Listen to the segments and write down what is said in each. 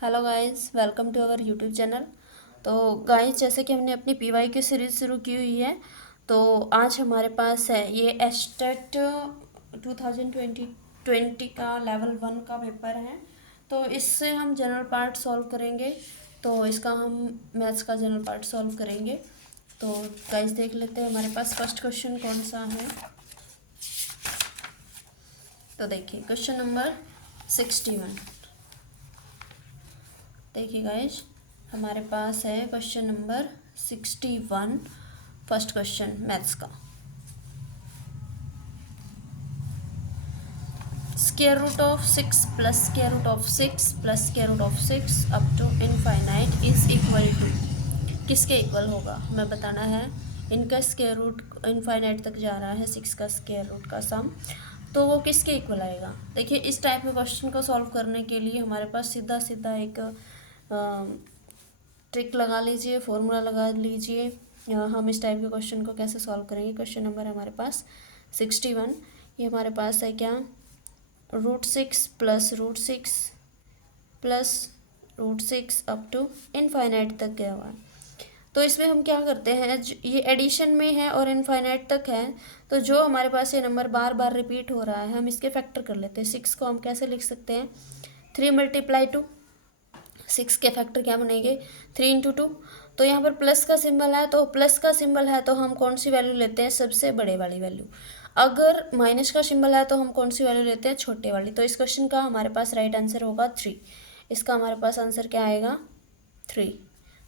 Hello guys, welcome to our YouTube channel. तो guys, जैसे कि हमने अपनी पीवाई की सीरीज़ शुरू की हुई है, तो आज हमारे पास है ये एस्टेट 2020 का लेवल 1 का पेपर है। तो इससे हम जनरल पार्ट सॉल्व करेंगे। तो इसका हम मैथ्स का जनरल पार्ट सॉल्व करेंगे। तो गाइस देख लेते हैं हमारे पास फर्स्ट क्वेश्चन कौन सा है। तो देखिए क्वेश्चन नंबर 61। देखिए गाइस, हमारे पास है question number 61, first question maths का। Square root of 6 plus square root of 6 plus square root of 6 up to infinite is equal to किसके इक्वल होगा हमें बताना है। इनका स्क्वायर रूट इनफाइनाइट तक जा रहा है, 6 का स्क्वायर रूट का सम, तो वो किसके इक्वल आएगा। देखिए, इस टाइप के क्वेश्चन को सॉल्व करने के लिए हमारे पास सीधा सीधा एक ट्रिक लगा लीजिए, फॉर्मूला लगा लीजिए। हम इस टाइप के क्वेश्चन को कैसे सॉल्व करेंगे। क्वेश्चन नंबर हमारे पास 61। ये हमारे पास है क्या, √6 plus √6 plus √6 up to infinite तक गया हुआ है। तो इसमें हम क्या करते हैं, ये एडिशन में है और इनफाइनाइट तक है, तो जो हमारे पास ये नंबर बार बार रिपीट हो रहा है हम इसके फैक्टर कर लेते हैं। 6 को हम कैसे लिख सकते हैं, 3 मल्टीप्लाई 2, 6 के फैक्टर क्या बनेंगे, 3 इंटू 2। तो यहाँ पर प्लस का सिंबल है, तो प्लस का सिंबल है तो हम कौन सी वैल्यू लेते हैं, सबसे बड़े वाली वैल्यू। अगर माइनस का सिंबल है तो हम कौन सी वैल्यू लेते हैं, छोटे वाली। तो इस क्वेश्चन का हमारे पास राइट आंसर होगा 3। इसका हमारे पास आंसर क्या आएगा, 3।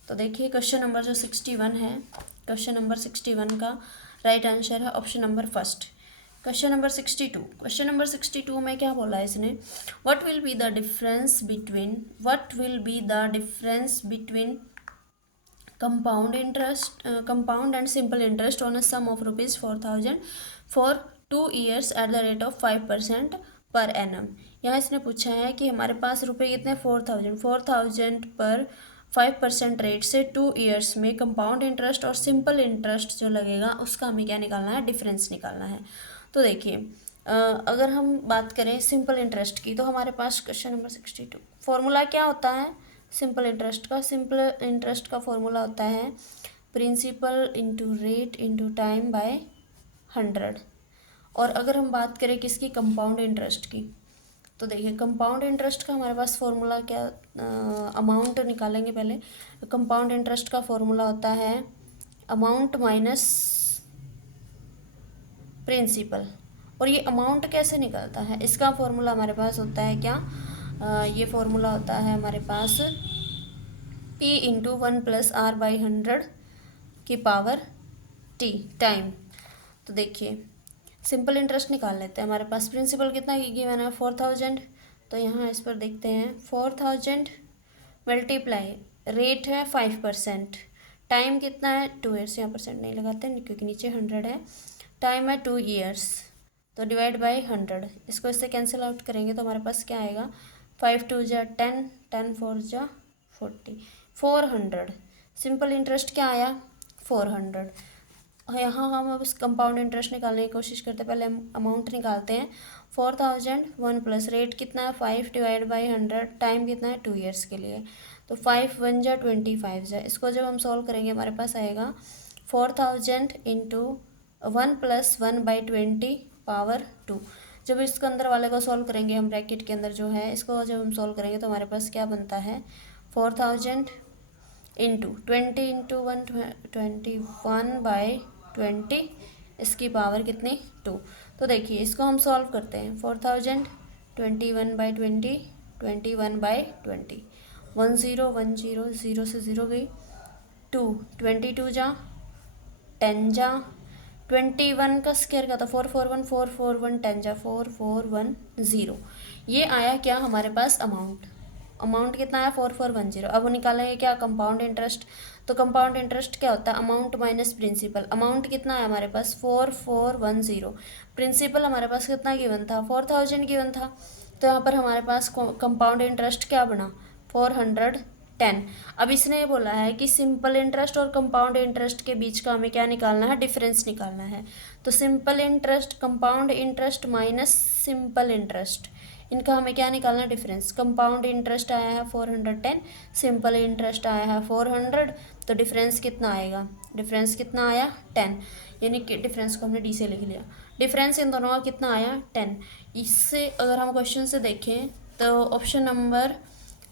तो देखिए क्वेश्चन नंबर जो 61 है, क्वेश्चन नंबर 61 का राइट आंसर है option number first. Question number 62। Question number 62 में क्या बोला है इसने, what will be the difference between compound and simple interest on a sum of ₹4,000 for 2 years at the rate of 5% per annum। यहाँ इसने पूछा है कि हमारे पास रुपए कितने, 4,000 पर 5% रेट से 2 ईयर्स में कंपाउंड इंटरेस्ट और सिंपल इंटरेस्ट जो लगेगा उसका हमें क्या निकालना है, डिफरेंस निकालना है। तो देखिए, अगर हम बात करें सिंपल इंटरेस्ट की, तो हमारे पास क्वेश्चन नंबर 62 फॉर्मूला क्या होता है सिंपल इंटरेस्ट का फॉर्मूला होता है principal into rate into time by 100। और अगर हम बात करें किसकी, कंपाउंड इंटरेस्ट की, तो देखिए कंपाउंड इंटरेस्ट का हमारे पास फॉर्मूला क्या, अमाउंट निकालेंगे पहले। कंपाउंड इंटरेस्ट का फॉर्मूला होता है अमाउंट माइनस प्रिंसिपल। और ये अमाउंट कैसे निकलता है, इसका फॉर्मूला हमारे पास होता है क्या, ये फॉर्मूला होता है हमारे पास P इंटू 1+R/100 की पावर T टाइम। तो देखिए सिंपल इंटरेस्ट निकाल लेते हैं। हमारे पास प्रिंसिपल कितना गिवन है, 4,000। तो यहाँ इस पर देखते हैं 4,000 मल्टीप्लाई रेट है 5%, टाइम कितना है 2 ईयर्स, यहाँ परसेंट नहीं लगाते हैं क्योंकि नीचे 100 है, टाइम है 2 ईयर्स, तो डिवाइड बाय 100। इसको इससे कैंसिल आउट करेंगे तो हमारे पास क्या आएगा, 5 2 जा 10, 10 4 जा 40, 400। सिंपल इंटरेस्ट क्या आया, 400। यहाँ हम अब इस कंपाउंड इंटरेस्ट निकालने की कोशिश करते हैं। पहले हम अमाउंट निकालते हैं, 4,000 1 प्लस रेट कितना है 5 डिवाइड बाई 100, टाइम कितना है 2 ईयर्स के लिए, तो 5 1 जा 25 जा। इसको जब हम सॉल्व करेंगे हमारे पास आएगा 4,000 इंटू 1 + 1/20 पावर 2। जब इसके अंदर वाले को सॉल्व करेंगे हम, ब्रैकेट के अंदर जो है, इसको जब हम सॉल्व करेंगे तो हमारे पास क्या बनता है, 4,000 इंटू 20 इंटू 121/20, इसकी पावर कितनी 2। तो देखिए इसको हम सॉल्व करते हैं, 4,000 21/20 21/20, 1 0 1 0 0 से 0 गई, 2 22 जा 10 जा, 21 का स्क्वायर का था 441 441 10 जा 4410। ये आया क्या हमारे पास अमाउंट कितना है 4410। अब निकालेंगे क्या, कंपाउंड इंटरेस्ट। तो कंपाउंड इंटरेस्ट क्या होता है, अमाउंट माइनस प्रिंसिपल। अमाउंट कितना है हमारे पास 4410, प्रिंसिपल हमारे पास कितना गिवन था 4,000 गिवन था, तो यहाँ पर हमारे पास कंपाउंड इंटरेस्ट क्या बना 410। अब इसने ये बोला है कि सिंपल इंटरेस्ट और कंपाउंड इंटरेस्ट के बीच का हमें क्या निकालना है, डिफरेंस निकालना है। तो simple interest, compound interest minus simple interest इनका हमें क्या निकालना, डिफरेंस। कंपाउंड इंटरेस्ट आया है 410, सिंपल इंटरेस्ट आया है 400, तो डिफरेंस कितना आएगा, डिफरेंस कितना आया 10, यानी कि डिफरेंस को हमने डी से लिख लिया। डिफरेंस इन दोनों का कितना आया 10। इससे अगर हम क्वेश्चन से देखें तो option number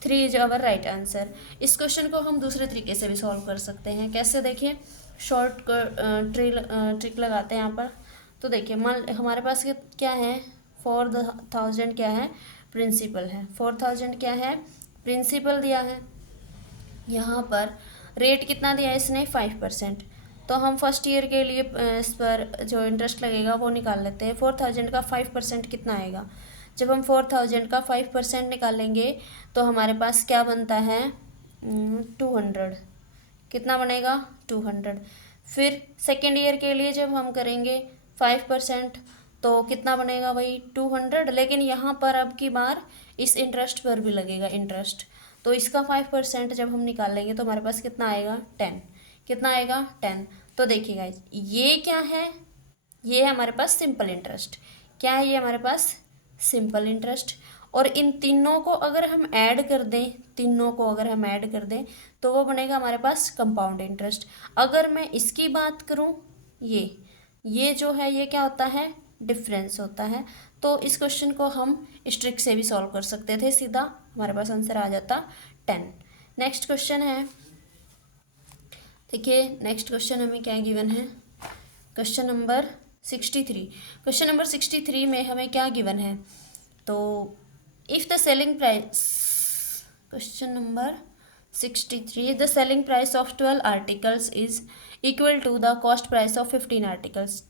3 is our right answer. इस क्वेश्चन को हम दूसरे तरीके से भी सॉल्व कर सकते हैं। कैसे, देखिए शॉर्ट ट्रिक लगाते हैं यहाँ पर। तो देखिए मान हमारे पास क्या है, 4000 क्या है, प्रिंसिपल है, 4000 क्या है, प्रिंसिपल दिया है। यहाँ पर रेट कितना दिया है इसने, 5%। तो हम फर्स्ट ईयर के लिए इस पर जो इंटरेस्ट लगेगा वो निकाल लेते हैं। 4000 का 5% कितना आएगा, जब हम 4000 का 5% निकालेंगे तो हमारे पास क्या बनता है, 200। कितना बनेगा, 200। फिर सेकेंड ईयर के लिए जब हम करेंगे 5%, तो कितना बनेगा भाई 200, लेकिन यहाँ पर अब की बार इस इंटरेस्ट पर भी लगेगा इंटरेस्ट। तो इसका 5% जब हम निकालेंगे तो हमारे पास कितना आएगा 10। कितना आएगा 10। तो देखिएगा ये क्या है, ये है हमारे पास सिंपल इंटरेस्ट। क्या है ये हमारे पास, सिंपल इंटरेस्ट। और इन तीनों को अगर हम ऐड कर दें, तीनों को अगर हम ऐड कर दें तो वो बनेगा हमारे पास कंपाउंड इंटरेस्ट। अगर मैं इसकी बात करूं, ये जो है ये क्या होता है, डिफरेंस होता है। तो इस क्वेश्चन को हम इस ट्रिक से भी सॉल्व कर सकते थे, सीधा हमारे पास आंसर आ जाता 10। नेक्स्ट क्वेश्चन है, देखिए नेक्स्ट क्वेश्चन हमें क्या गिवन है, क्वेश्चन नंबर 63। क्वेश्चन नंबर 63 में हमें क्या गिवन है, तो if the selling price, question number 63, the selling price of 12 articles is equal to the cost price of 15 articles.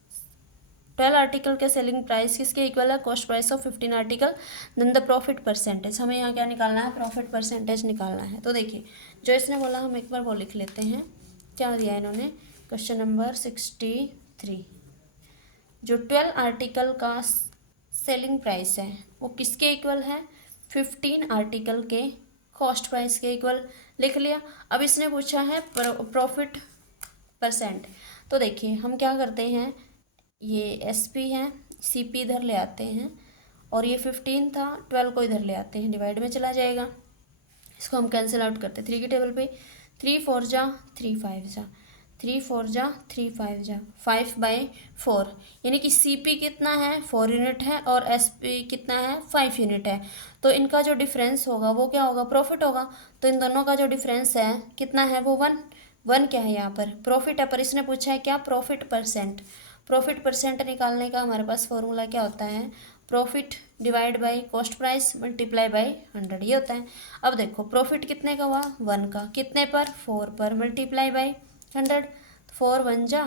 12 article के सेलिंग प्राइस किसके इक्वल है, cost price of 15 article, then the profit percentage. हमें यहाँ क्या निकालना है, profit percentage निकालना है। तो देखिए जो इसने बोला हम एक बार वो लिख लेते हैं, क्या दिया इन्होंने, क्वेश्चन नंबर 63, जो 12 आर्टिकल का सेलिंग प्राइस है वो किसके इक्वल है, 15 आर्टिकल के कॉस्ट प्राइस के इक्वल, लिख लिया। अब इसने पूछा है प्रॉफिट परसेंट। तो देखिए हम क्या करते हैं, ये SP है, CP इधर ले आते हैं, और ये 15 था, 12 को इधर ले आते हैं, डिवाइड में चला जाएगा। इसको हम कैंसिल आउट करते हैं 3 की टेबल पे, 3 4 जा 3 5 जा, 3 4 जा 3 5 जा, 5/4, यानी कि CP कितना है 4 यूनिट है और SP कितना है 5 यूनिट है। तो इनका जो डिफरेंस होगा वो क्या होगा, प्रॉफिट होगा। तो इन दोनों का जो डिफरेंस है कितना है, वो 1 क्या है, यहाँ पर प्रॉफिट है, पर इसने पूछा है क्या, प्रॉफिट परसेंट। प्रॉफिट परसेंट निकालने का हमारे पास फॉर्मूला क्या होता है, profit divide by cost price multiply by 100, ये होता है। अब देखो प्रॉफिट कितने का हुआ, 1 का, कितने पर, 4 पर, मल्टीप्लाई बाय 100, 4 1 जा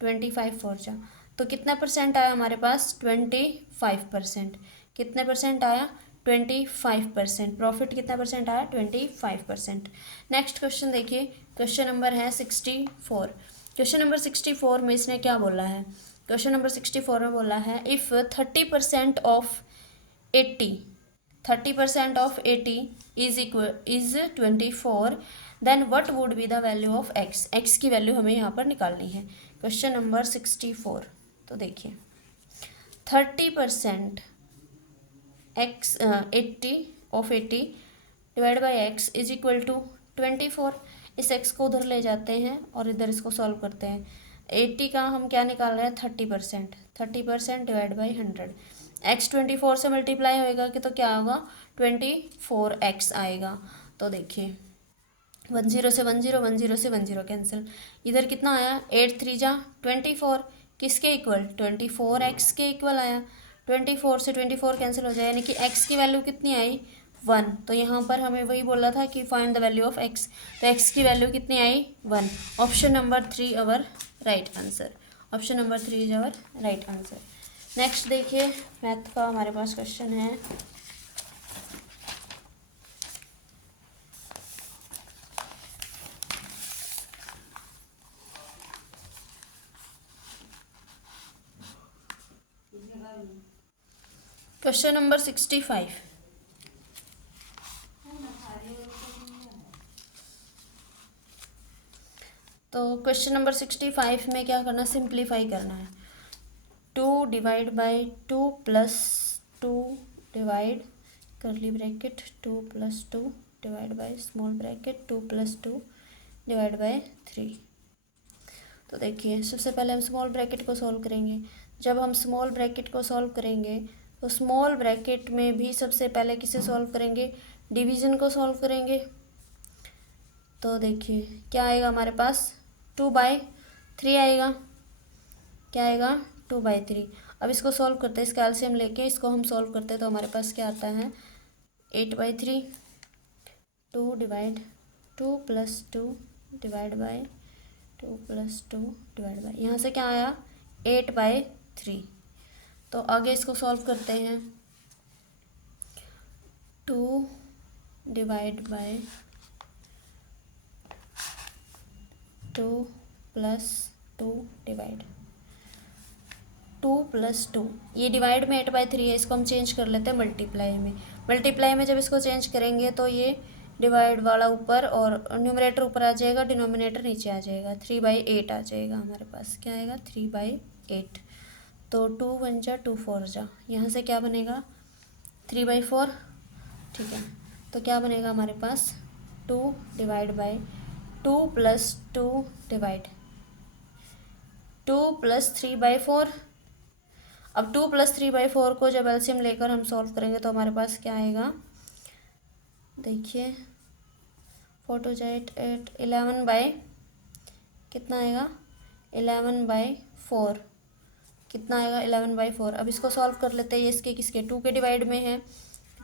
25 4 जा, तो कितना परसेंट आया हमारे पास, 25%। कितने परसेंट आया, 25%। प्रॉफिट कितना परसेंट आया, 25%। नेक्स्ट क्वेश्चन देखिए, क्वेश्चन नंबर है 64। क्वेश्चन नंबर 64 में इसने क्या बोला है, क्वेश्चन नंबर 64 में बोला है if 30% of 80, 30% of 80 is 24, then what would be the value of x। x की वैल्यू हमें यहाँ पर निकालनी है। क्वेश्चन नंबर 64, तो देखिए 30% x 80 of 80 divide by x is equal to 24। इस x को उधर ले जाते हैं और इधर इसको सॉल्व करते हैं। 80 का हम क्या निकाल रहे हैं, 30%, 30% डिवाइड बाई 100। x 24 से मल्टीप्लाई होएगा कि तो क्या होगा, 24x आएगा। तो देखिए 10 से 10, 10 से 10 कैंसिल, इधर कितना आया, 8 3 जा 24, किसके इक्वल, 24x के इक्वल आया। 24 से 24 कैंसिल हो जाए, यानी कि x की वैल्यू कितनी आई, 1। तो यहाँ पर हमें वही बोला था कि find the value of x, तो x की वैल्यू कितनी आई, 1। Option number 3 our right answer. Option number 3 is our right answer. Next देखिए मैथ का हमारे पास क्वेश्चन है, क्वेश्चन नंबर 65। तो क्वेश्चन नंबर 65 में क्या करना, सिंप्लीफाई करना है। 2 डिवाइड बाई 2 प्लस 2 डिवाइड करली bracket 2 + 2 divide by small bracket 2 + 2 divide by 3। तो देखिए सबसे पहले हम स्मॉल ब्रैकेट को सॉल्व करेंगे। जब हम स्मॉल ब्रैकेट को सॉल्व करेंगे तो स्मॉल ब्रैकेट में भी सबसे पहले किसे सॉल्व करेंगे, डिवीज़न को सॉल्व करेंगे। तो देखिए क्या आएगा हमारे पास 2/3 आएगा। क्या आएगा 2/3। अब इसको सॉल्व करते हैं, इसका एलसीएम लेके इसको हम सॉल्व करते हैं तो हमारे पास क्या आता है 8/3। 2 divide 2 + 2 divide by 2 + 2 divide by, यहाँ से क्या आया 8/3। तो आगे इसको सॉल्व करते हैं। 2 डिवाइड बाय 2 + 2 डिवाइड 2 + 2, ये डिवाइड में 8/3 है, इसको हम चेंज कर लेते हैं मल्टीप्लाई में। मल्टीप्लाई में जब इसको चेंज करेंगे तो ये डिवाइड वाला ऊपर और न्यूमरेटर ऊपर आ जाएगा, डिनोमिनेटर नीचे आ जाएगा, 3/8 आ जाएगा हमारे पास। क्या आएगा 3/8। तो 2 × 1 = 2, 4 × यहाँ से क्या बनेगा 3/4। ठीक है, तो क्या बनेगा हमारे पास 2 डिवाइड बाय 2 + 2 डिवाइड 2 + 3/4। अब 2 + 3/4 को जब एलसीएम लेकर हम सॉल्व करेंगे तो हमारे पास क्या आएगा, देखिए 4 × 2 = 8, 11 बाय कितना आएगा 11/4। कितना आएगा 11/4। अब इसको सॉल्व कर लेते हैं, ये इसके किसके 2 के डिवाइड में है।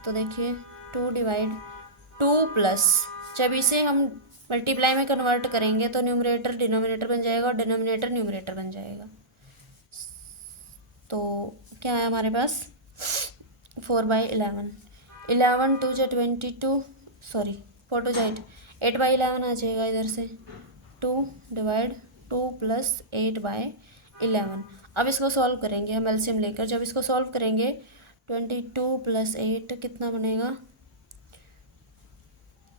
तो देखिए 2 डिवाइड 2 प्लस, जब इसे हम मल्टीप्लाई में कन्वर्ट करेंगे तो न्यूमरेटर डिनोमिनेटर बन जाएगा और डिनोमिनेटर न्यूमरेटर बन जाएगा। तो क्या है हमारे पास 4/11। 11 × 2 = 22, सॉरी 4 × 2 = 8/11 आ जाएगा इधर से। 2 डिवाइड 2 + 8/11। अब इसको सॉल्व करेंगे हम एलसीएम लेकर। जब इसको सॉल्व करेंगे 22 + 8 कितना बनेगा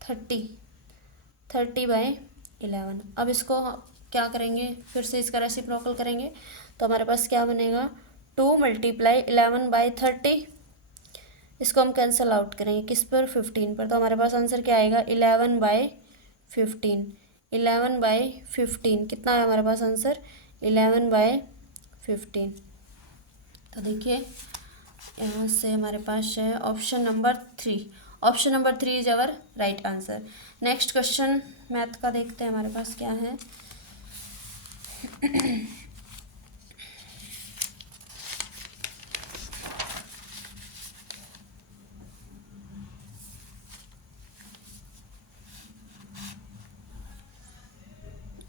30/11। अब इसको क्या करेंगे, फिर से इसका रेसिप्रोकल करेंगे तो हमारे पास क्या बनेगा 2 × 11/30। इसको हम कैंसिल आउट करेंगे किस पर 15 पर, तो हमारे पास आंसर क्या आएगा 11/15। 11/15 कितना है हमारे पास आंसर 11/15। तो देखिए यहाँ से हमारे पास है option number 3। Option number 3 is our right answer. Next question math का देखते हैं हमारे पास क्या है।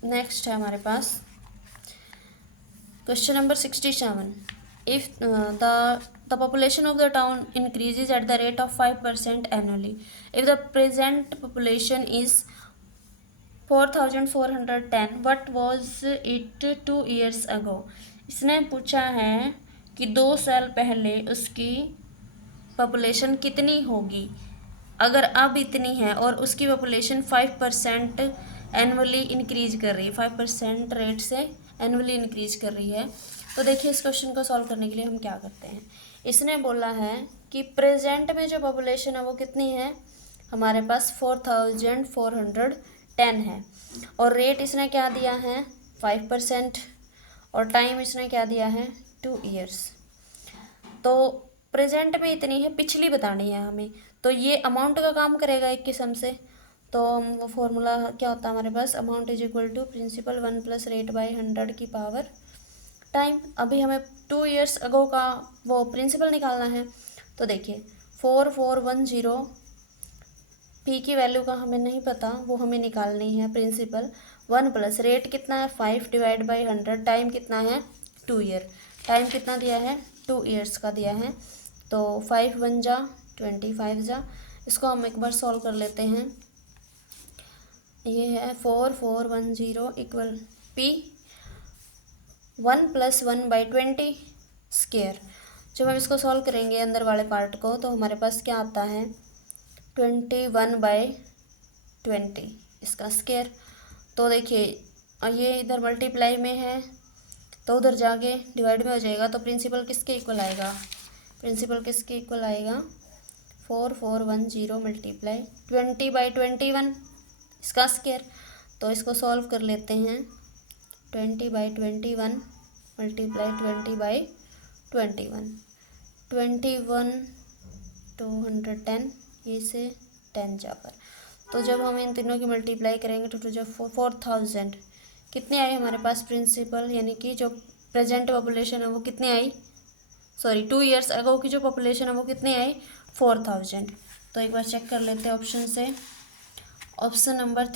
नेक्स्ट है हमारे पास question number 67। If the population of the town increases at the rate of 5% annually, if the present population is 4410, what was it 2 years ago? इसने पूछा है कि 2 साल पहले उसकी पॉपुलेशन कितनी होगी अगर अब इतनी है और उसकी पॉपुलेशन 5% एनुअली इंक्रीज कर रही है, 5% रेट से एनुअली इंक्रीज कर रही है। तो देखिए इस क्वेश्चन को सॉल्व करने के लिए हम क्या करते हैं, इसने बोला है कि प्रेजेंट में जो पॉपुलेशन है वो कितनी है हमारे पास 4410 है और रेट इसने क्या दिया है 5% और टाइम इसने क्या दिया है 2 ईयर्स। तो प्रेजेंट में इतनी है, पिछली बतानी है हमें, तो ये अमाउंट का काम करेगा एक किस्म से। तो हम वो फॉर्मूला क्या होता है हमारे पास, amount is equal to principal 1 + रेट/100 की पावर टाइम। अभी हमें 2 ईयर्स अगो का वो प्रिंसिपल निकालना है। तो देखिए 4410 पी की वैल्यू का हमें नहीं पता, वो हमें निकालनी है प्रिंसिपल। 1 + रेट कितना है 5 डिवाइड बाई 100, टाइम कितना है 2 ईयर, टाइम कितना दिया है 2 ईयर्स का दिया है। तो 5 × 1 = 25 इसको हम एक बार सॉल्व कर लेते हैं। ये है 4410 इक्वल पी 1 + 1/20 स्क्वायर। जब हम इसको सॉल्व करेंगे अंदर वाले पार्ट को तो हमारे पास क्या आता है 21/20 इसका स्क्वायर। तो देखिए ये इधर मल्टीप्लाई में है तो उधर जाके डिवाइड में हो जाएगा, तो प्रिंसिपल किसके इक्वल आएगा, प्रिंसिपल किसके इक्वल आएगा 4410 मल्टीप्लाई 20/21 इसका स्क्वायर। तो इसको सॉल्व कर लेते हैं। 20/21 मल्टीप्लाई 20/21 21 210 ये से 10 जा पर। तो जब हम इन तीनों की मल्टीप्लाई करेंगे तो जब 4000 कितनी आई हमारे पास प्रिंसिपल, यानी कि जो प्रेजेंट पॉपुलेशन है वो कितनी आई, सॉरी 2 ईयर्स अगो की जो पॉपुलेशन है वो कितनी आई 4000। तो एक बार चेक कर लेते हैं ऑप्शन से। Option number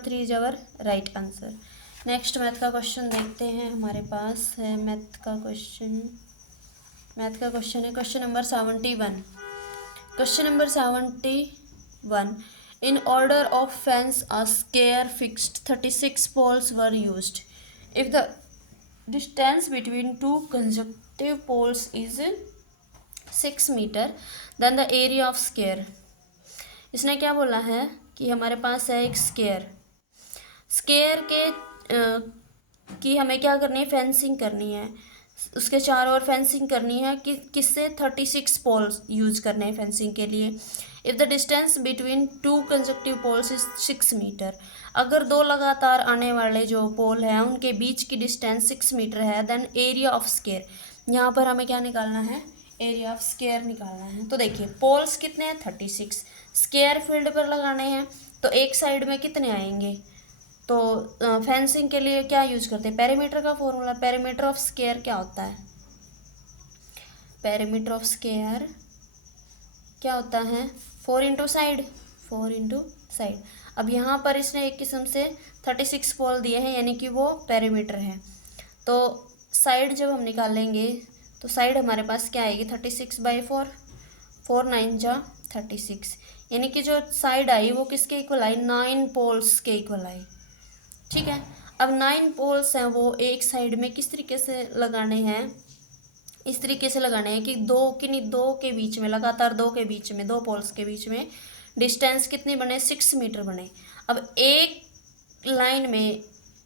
3 is our right answer. Next math का क्वेश्चन देखते हैं। हमारे पास है मैथ का क्वेश्चन है question number 71। Question number 71, in order of fence a square fixed 36 poles were used. If the distance between two consecutive poles is 6 meter, then the area of square. इसने क्या बोला है कि हमारे पास है एक स्क्वायर के कि हमें क्या करनी है, फेंसिंग करनी है, उसके चारों ओर फेंसिंग करनी है कि किससे 36 पोल्स यूज करने हैं फेंसिंग के लिए। If the distance between 2 consecutive poles is 6 metre, अगर 2 लगातार आने वाले जो पोल हैं उनके बीच की डिस्टेंस 6 मीटर है, देन एरिया ऑफ स्क्वायर। यहाँ पर हमें क्या निकालना है, एरिया ऑफ स्क्वायर निकालना है। तो देखिए पोल्स कितने हैं 36, स्क्वायर फील्ड पर लगाने हैं तो एक साइड में कितने आएंगे। तो फेंसिंग के लिए क्या यूज करते हैं, पेरीमीटर का फॉर्मूला। पेरीमीटर ऑफ स्क्वायर क्या होता है, पेरीमीटर ऑफ स्क्वायर क्या होता है 4 इंटू साइड। अब यहाँ पर इसने एक किस्म से 36 पोल दिए हैं, यानी कि वो पेरीमीटर है। तो साइड जब हम निकालेंगे तो साइड हमारे पास क्या आएगी 36/4, 4 9 जा 36, यानी कि जो साइड आई वो किसके इक्वल आई, 9 पोल्स के इक्वल आई। ठीक है, अब 9 पोल्स हैं वो एक साइड में किस तरीके से लगाने हैं, इस तरीके से लगाने हैं कि दो के बीच में, लगातार 2 के बीच में, 2 पोल्स के बीच में डिस्टेंस कितनी बने 6 मीटर बने। अब एक लाइन में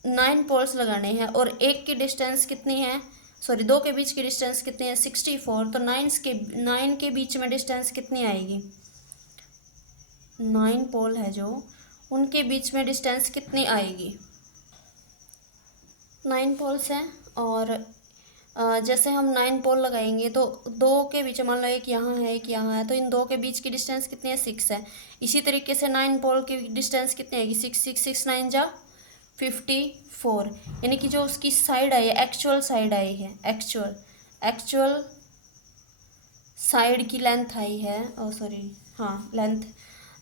9 पोल्स लगाने हैं और एक की डिस्टेंस कितनी है, सॉरी 2 के बीच की डिस्टेंस कितनी है 64। तो 9 के बीच में डिस्टेंस कितनी आएगी, 9 पोल है जो उनके बीच में डिस्टेंस कितनी आएगी, 9 पोल्स हैं और जैसे हम 9 पोल लगाएंगे तो 2 के बीच, मान लो एक यहाँ है एक यहाँ है, तो इन 2 के बीच की डिस्टेंस कितनी है 6 है। इसी तरीके से 9 पोल की डिस्टेंस कितनी आएगी 6 9 जा 54, यानी कि जो उसकी साइड आई है, एक्चुअल साइड आई है, एक्चुअल साइड की लेंथ आई है, लेंथ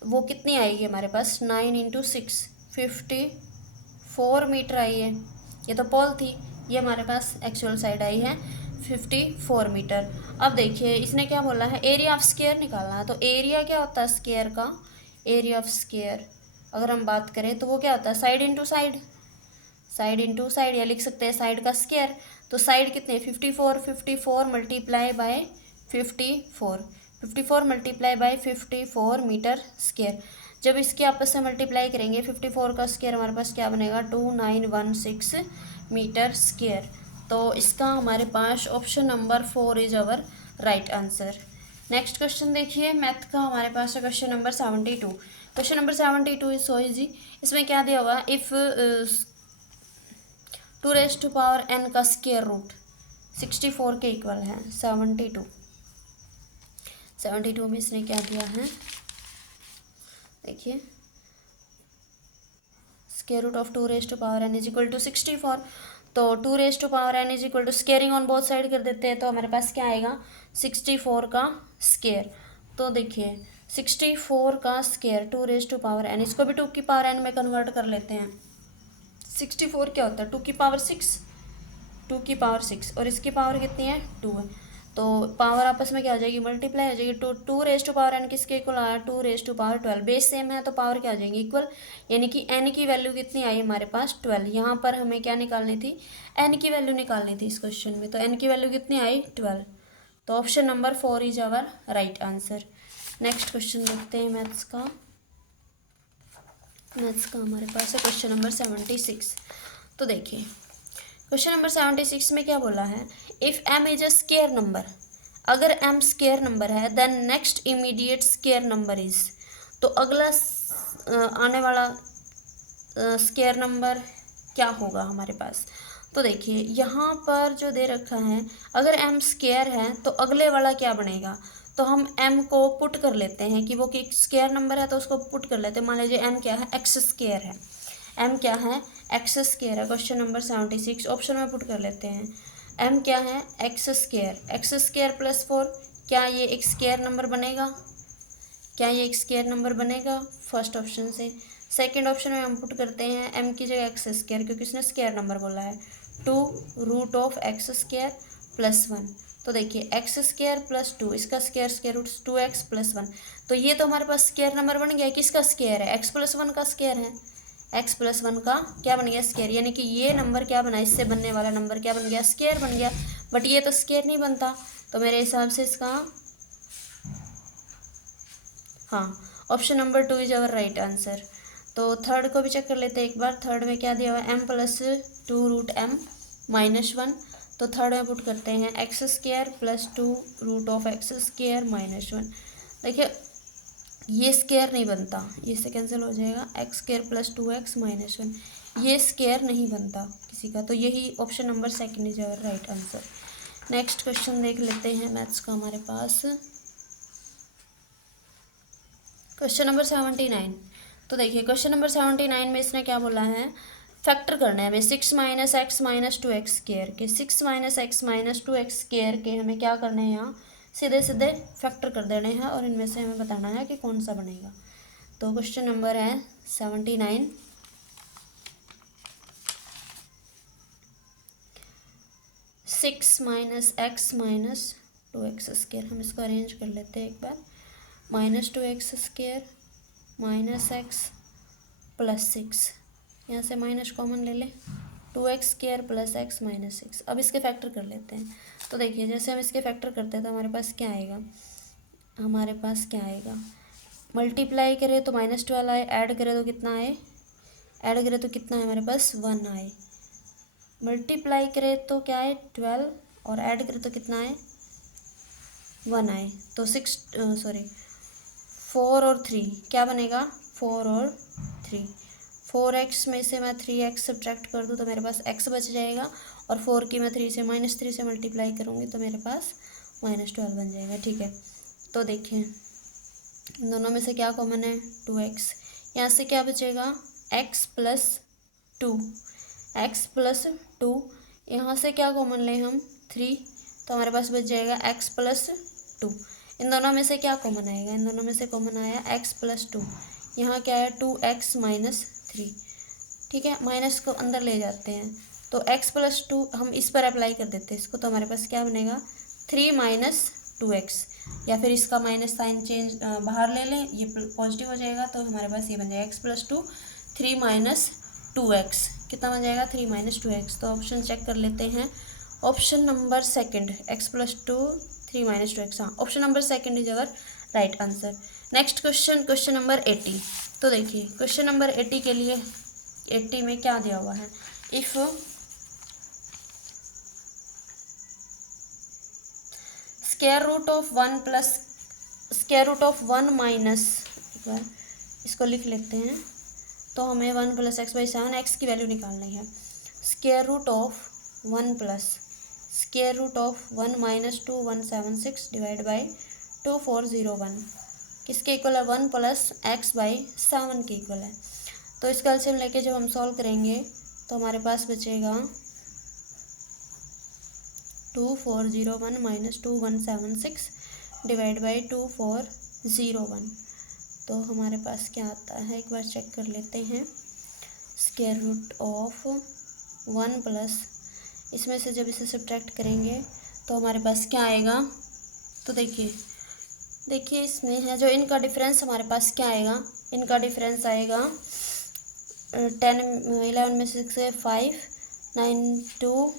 वो कितनी आएगी हमारे पास 9 इंटू 6 54 मीटर आई है। ये तो पोल थी, ये हमारे पास एक्चुअल साइड आई है 54 मीटर। अब देखिए इसने क्या बोला है, एरिया ऑफ स्क्वायर निकालना है। तो एरिया क्या होता है स्क्वायर का, एरिया ऑफ स्क्वायर अगर हम बात करें तो वो क्या होता है साइड इंटू साइड, या लिख सकते हैं साइड का स्क्वायर। तो साइड कितने 54 multiply by 54 multiply by 54 metre square. जब इसके आपस में मल्टीप्लाई करेंगे 54 का स्क्वायर हमारे पास क्या बनेगा 2916 मीटर स्क्वायर। तो इसका हमारे पास option number 4 is our right answer. Next question देखिए मैथ का हमारे पास है question number 72। Question number 72 is so easy. इसमें क्या दिया हुआ, इफ़ 2n का स्क्वायर रूट 64 के इक्वल है। 72 में इसने क्या दिया है देखिए, square root of 2n is equal to 64। तो 2n is equal to squaring on both side कर देते हैं तो हमारे पास क्या आएगा 64 का स्क्वायर। तो देखिए 64 का स्क्वायर 2n, इसको भी 2n में कन्वर्ट कर लेते हैं। 64 क्या होता है 2 और इसकी पावर कितनी है 2 है। तो पावर आपस में क्या हो जाएगी मल्टीप्लाई हो जाएगी। 2n किसके इक्वल आया 212, बेस सेम है तो पावर क्या हो जाएगी इक्वल, यानी कि n की वैल्यू कितनी आई हमारे पास 12। यहाँ पर हमें क्या निकालनी थी n की वैल्यू निकालनी थी इस क्वेश्चन में, तो n की वैल्यू कितनी आई 12। तो option number 4 is our right answer. Next question देखते हैं मैथ्स का हमारे पास है क्वेश्चन नंबर 76। तो देखिए क्वेश्चन नंबर 76 में क्या बोला है, if m is a square number, अगर m स्केयर नंबर है then next immediate square number is, तो अगला आने वाला स्केयर नंबर क्या होगा हमारे पास। तो देखिए यहाँ पर जो दे रखा है, अगर m स्केयर है तो अगले वाला क्या बनेगा, तो हम m को पुट कर लेते हैं कि वो कि स्केयर नंबर है तो उसको पुट कर लेते हैं। मान लीजिए m क्या है, एक्स स्केयर है, m क्या है, एक्स स्केयर है। क्वेश्चन नंबर 76 ऑप्शन में पुट कर लेते हैं। m क्या है, एक्स स्केयर प्लस 4, क्या ये एक स्केयर नंबर बनेगा, क्या ये एक स्केयर नंबर बनेगा, फर्स्ट ऑप्शन से। सेकंड ऑप्शन में हम पुट करते हैं m की जगह एक्स स्केयर, क्योंकि इसने स्केयर नंबर बोला है, 2√x स्केयर प्लस 1। तो देखिए एक्स स्केयर प्लस 2, इसका स्केयर रूट 2x प्लस 1। तो ये तो हमारे पास स्केयर नंबर बन गया। किसका स्केयर है, x प्लस 1 का स्केयर है, x प्लस 1 का क्या बन गया, स्केयर। यानी कि ये नंबर क्या बना, इससे बनने वाला नंबर क्या बन गया, स्केयर बन गया। बट ये तो स्केयर नहीं बनता, तो मेरे हिसाब से इसका हाँ option number 2 is our right answer. तो थर्ड को भी चेक कर लेते हैं एक बार। थर्ड में क्या दिया हुआ है, m प्लस 2√m माइनस 1। तो थर्ड में पुट करते हैं x square plus 2√x square minus 1। देखिए ये स्केयर नहीं बनता, ये से कैंसिल हो जाएगा, x square plus 2x minus 1, ये स्केयर नहीं बनता किसी का। तो यही option number second is our right answer. Next question देख लेते हैं मैथ्स का हमारे पास, क्वेश्चन नंबर 79। तो देखिए क्वेश्चन नंबर 79 में इसने क्या बोला है, फैक्टर करना है हमें 6 minus x minus 2x square के। 6 minus x minus 2x square के हमें क्या करने हैं, यहाँ सीधे सीधे फैक्टर कर देने हैं और इनमें से हमें बताना है कि कौन सा बनेगा। तो क्वेश्चन नंबर है 79, 6 minus x minus 2x square, हम इसको अरेंज कर लेते हैं एक बार। -2x square minus x plus 6, यहाँ से माइनस कॉमन ले लें, 2x square plus x minus 6। अब इसके फैक्टर कर लेते हैं। तो देखिए जैसे हम इसके फैक्टर करते हैं तो हमारे पास क्या आएगा, हमारे पास क्या आएगा, मल्टीप्लाई करें तो -12 आए, ऐड करें तो कितना आए, ऐड करें तो कितना है हमारे पास 1 आए, मल्टीप्लाई करें तो क्या है 12 और ऐड करें तो कितना है 1 आए। तो 4 और 3 क्या बनेगा, 4 और 3। 4x में से मैं 3x सब्ट्रैक्ट कर दूँ तो मेरे पास x बच जाएगा, और 4 की मैं -3 से मल्टीप्लाई करूँगी तो मेरे पास -12 बन जाएगा। ठीक है, तो देखिए इन दोनों में से क्या कॉमन है, 2x। यहाँ से क्या बचेगा, x प्लस 2, x प्लस 2। यहाँ से क्या कॉमन लें हम, 3, तो हमारे पास बच जाएगा x प्लस 2। इन दोनों में से क्या कॉमन आएगा, इन दोनों में से कॉमन आया x प्लस 2। यहाँ क्या है 2x माइनस 3। ठीक है, माइनस को अंदर ले जाते हैं तो x प्लस 2 हम इस पर अप्लाई कर देते हैं इसको, तो हमारे पास क्या बनेगा 3 माइनस 2x, या फिर इसका माइनस साइन चेंज बाहर ले लें, ये पॉजिटिव हो जाएगा तो हमारे पास ये बन जाएगा x प्लस 2 3 माइनस 2x, कितना बन जाएगा 3 माइनस 2x। तो ऑप्शन चेक कर लेते हैं, option number second x plus 2 3 minus 2x, हाँ option number second is our right answer. Next question, question number 80। तो देखिए क्वेश्चन नंबर 80 के लिए 80 में क्या दिया हुआ है, if square root of 1 plus square root of 1 minus, एक बार इसको लिख लेते हैं, तो हमें 1 प्लस x/7 x की वैल्यू निकालनी है। Square root of 1 plus square root of 1 minus 2176 divide by 2401 किसके इक्वल है, 1 प्लस x/7 के इक्वल है। तो इसका एलसीएम लेके जब हम सॉल्व करेंगे तो हमारे पास बचेगा 2401 माइनस 2176 डिवाइड बाई 2401। तो हमारे पास क्या आता है, एक बार चेक कर लेते हैं। स्क्वायर रूट ऑफ 1 प्लस, इसमें से जब इसे सब्ट्रैक्ट करेंगे तो हमारे पास क्या आएगा, तो देखिए इसमें है जो इनका डिफरेंस, हमारे पास क्या आएगा, इनका डिफरेंस आएगा 11 में से 5 9 2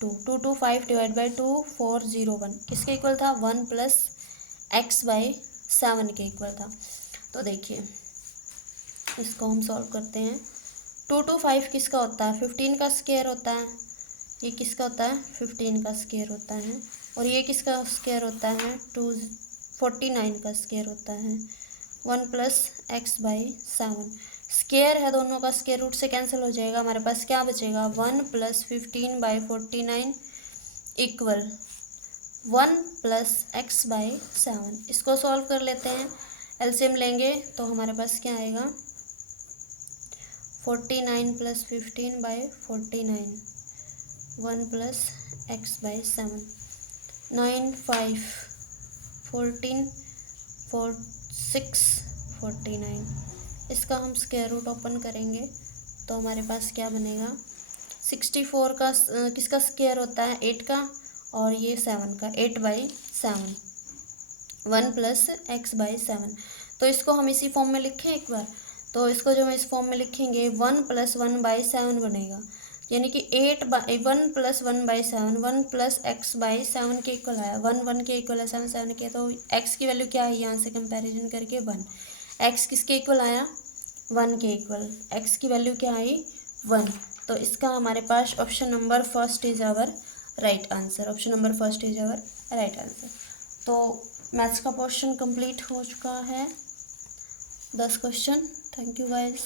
225 डिवाइड बाई 2401 किसके इक्वल था, 1 प्लस x/7 के इक्वल था। तो देखिए इसको हम सॉल्व करते हैं। 225 किसका होता है, 15 का स्क्वायर होता है, ये किसका होता है 15 का स्क्वायर होता है। और ये किसका स्क्वायर होता है 49 का स्क्वायर होता है 1 प्लस एक्स बाई 7। स्क्वायर है दोनों का, स्क्वायर रूट से कैंसिल हो जाएगा, हमारे पास क्या बचेगा 1 plus 15 by 49 equal 1 plus x by 7। इसको सॉल्व कर लेते हैं, एलसीएम लेंगे तो हमारे पास क्या आएगा 49 plus 15 by 49 1 plus x by 7 9 5 14 4 6 49। इसका हम स्क्वायर रूट ओपन करेंगे तो हमारे पास क्या बनेगा 64 का किसका स्क्वायर होता है 8 का, और ये 7 का 8 बाई 7 1 प्लस एक्स बाई 7। तो इसको हम इसी फॉर्म में लिखें एक बार, तो इसको जो हम इस फॉर्म में लिखेंगे 1 प्लस 1 बाई 7 बनेगा, यानी कि 1 plus 1 by 7 1 plus x by 7 के इक्वल आया। 1 के इक्वल है 7 के, तो एक्स की वैल्यू क्या है यहाँ से कंपैरिजन करके 1। एक्स किसके इक्वल आया 1 के इक्वल, एक्स की वैल्यू क्या आई 1। तो इसका हमारे पास option number first is our right answer, option number first is our right answer. तो मैथ्स का पोर्शन कंप्लीट हो चुका है 10 क्वेश्चन। Thank you guys.